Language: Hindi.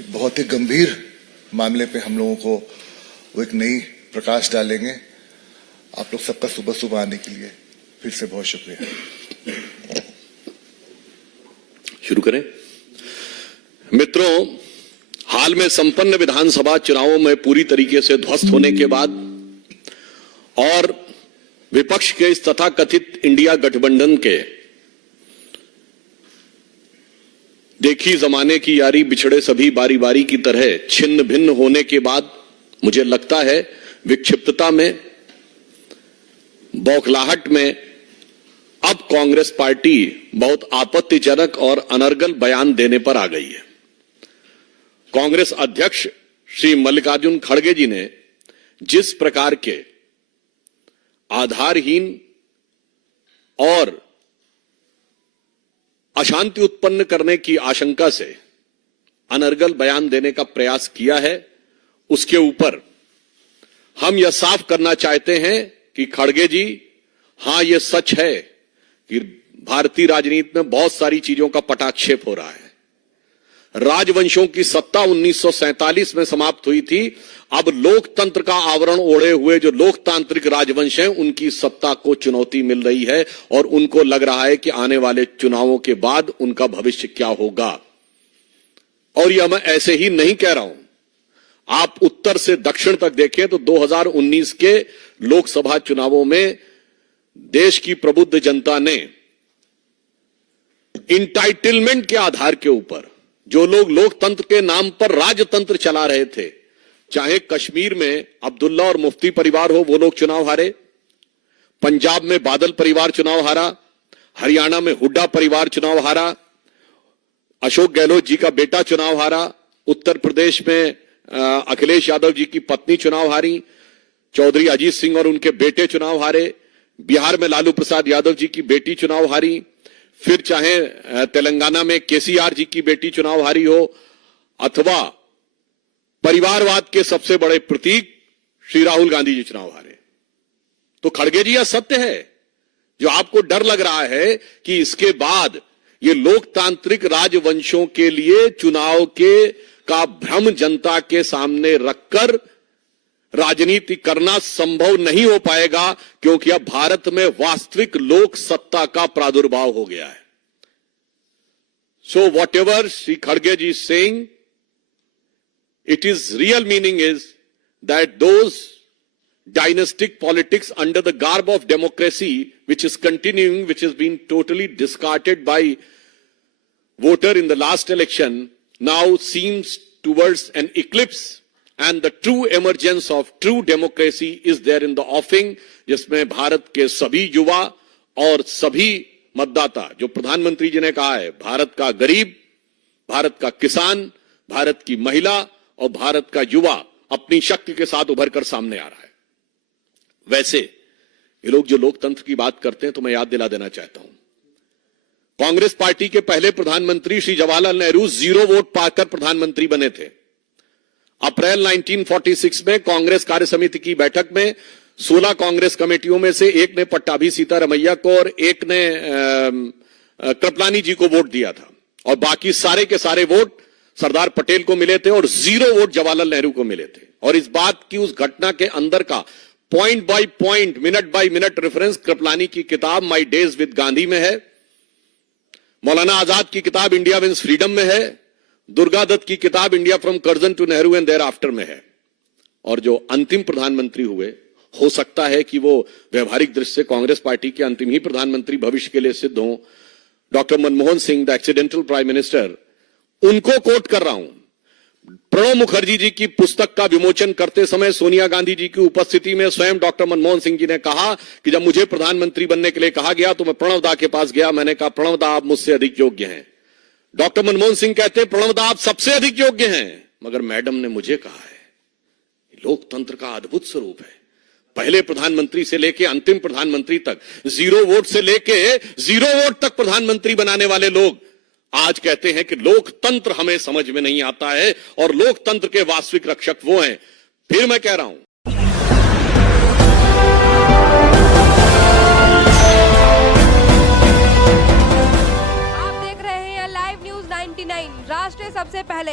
एक बहुत ही गंभीर मामले पे हम लोगों को वो एक नई प्रकाश डालेंगे। आप लोग सबका सुबह सुबह आने के लिए फिर से बहुत शुक्रिया। शुरू करें। मित्रों, हाल में संपन्न विधानसभा चुनावों में पूरी तरीके से ध्वस्त होने के बाद और विपक्ष के इस तथाकथित इंडिया गठबंधन के देखी जमाने की यारी बिछड़े सभी बारी बारी की तरह छिन्न भिन्न होने के बाद मुझे लगता है विक्षिप्तता में, बौखलाहट में अब कांग्रेस पार्टी बहुत आपत्तिजनक और अनर्गल बयान देने पर आ गई है। कांग्रेस अध्यक्ष श्री मल्लिकार्जुन खड़गे जी ने जिस प्रकार के आधारहीन और अशांति उत्पन्न करने की आशंका से अनर्गल बयान देने का प्रयास किया है, उसके ऊपर हम यह साफ करना चाहते हैं कि खड़गे जी, हां यह सच है कि भारतीय राजनीति में बहुत सारी चीजों का पटाक्षेप हो रहा है। राजवंशों की सत्ता 1947 में समाप्त हुई थी। अब लोकतंत्र का आवरण ओढ़े हुए जो लोकतांत्रिक राजवंश हैं, उनकी सत्ता को चुनौती मिल रही है और उनको लग रहा है कि आने वाले चुनावों के बाद उनका भविष्य क्या होगा। और यह मैं ऐसे ही नहीं कह रहा हूं। आप उत्तर से दक्षिण तक देखें तो 2019 के लोकसभा चुनावों में देश की प्रबुद्ध जनता ने इंटाइटलमेंट के आधार के ऊपर जो लोग लोकतंत्र के नाम पर राजतंत्र चला रहे थे, चाहे कश्मीर में अब्दुल्ला और मुफ्ती परिवार हो, वो लोग चुनाव हारे, पंजाब में बादल परिवार चुनाव हारा, हरियाणा में हुड्डा परिवार चुनाव हारा, अशोक गहलोत जी का बेटा चुनाव हारा, उत्तर प्रदेश में अखिलेश यादव जी की पत्नी चुनाव हारी, चौधरी अजीत सिंह और उनके बेटे चुनाव हारे, बिहार में लालू प्रसाद यादव जी की बेटी चुनाव हारी, फिर चाहे तेलंगाना में केसीआर जी की बेटी चुनाव हारी हो, अथवा परिवारवाद के सबसे बड़े प्रतीक श्री राहुल गांधी जी चुनाव हारे। तो खड़गे जी, यह सत्य है। जो आपको डर लग रहा है कि इसके बाद ये लोकतांत्रिक राजवंशों के लिए चुनाव के का भ्रम जनता के सामने रखकर राजनीति करना संभव नहीं हो पाएगा, क्योंकि अब भारत में वास्तविक लोक सत्ता का प्रादुर्भाव हो गया है। सो वॉट एवर श्री खड़गे जी saying, it is real meaning is that those dynastic politics under the garb of democracy, which is continuing, which has been totally discarded by voter in the last election, now seems towards an eclipse, and the true emergence of true democracy is there in the offing, जिसमें भारत के सभी युवा और सभी मतदाता, जो प्रधानमंत्री जी ने कहा है, भारत का गरीब, भारत का किसान, भारत की महिला और भारत का युवा अपनी शक्ति के साथ उभर कर सामने आ रहा है। वैसे ये लोग जो लोकतंत्र की बात करते हैं, तो मैं याद दिला देना चाहता हूं, कांग्रेस पार्टी के पहले प्रधानमंत्री श्री जवाहरलाल नेहरू 0 वोट पाकर प्रधानमंत्री बने थे। अप्रैल 1946 में कांग्रेस कार्य समिति की बैठक में 16 कांग्रेस कमेटियों में से एक ने पट्टाभी सीतारमैया को और एक ने कृपलानी जी को वोट दिया था, और बाकी सारे के सारे वोट सरदार पटेल को मिले थे और 0 वोट जवाहरलाल नेहरू को मिले थे। और इस बात की, उस घटना के अंदर का point by point, minute by minute reference Kripalani की किताब माई डेज विद गांधी में है, मौलाना आजाद की किताब इंडिया विंस फ्रीडम में है, दुर्गा दत्त की किताब India from Curzon to Nehru and thereafter में है। और जो अंतिम प्रधानमंत्री हुए, हो सकता है कि वो व्यवहारिक दृष्टि से कांग्रेस पार्टी के अंतिम ही प्रधानमंत्री भविष्य के लिए सिद्ध हों, doctor Manmohan Singh, the accidental prime minister, उनको कोट कर रहा हूं। प्रणब मुखर्जी जी की पुस्तक का विमोचन करते समय सोनिया गांधी जी की उपस्थिति में स्वयं डॉक्टर मनमोहन सिंह जी ने कहा कि जब मुझे प्रधानमंत्री बनने के लिए कहा गया तो मैं प्रणब दा के पास गया, मैंने कहा प्रणब दा आप मुझसे अधिक योग्य हैं। डॉक्टर मनमोहन सिंह कहते हैं प्रणब दा आप सबसे अधिक योग्य हैं, मगर मैडम ने मुझे कहा है। लोकतंत्र का अद्भुत स्वरूप है। पहले प्रधानमंत्री से लेके अंतिम प्रधानमंत्री तक, 0 वोट से लेके 0 वोट तक प्रधानमंत्री बनाने वाले लोग आज कहते हैं कि लोकतंत्र हमें समझ में नहीं आता है, और लोकतंत्र के वास्तविक रक्षक वो हैं। फिर मैं कह रहा हूं, आप देख रहे हैं लाइव न्यूज 99, राष्ट्र सबसे पहले।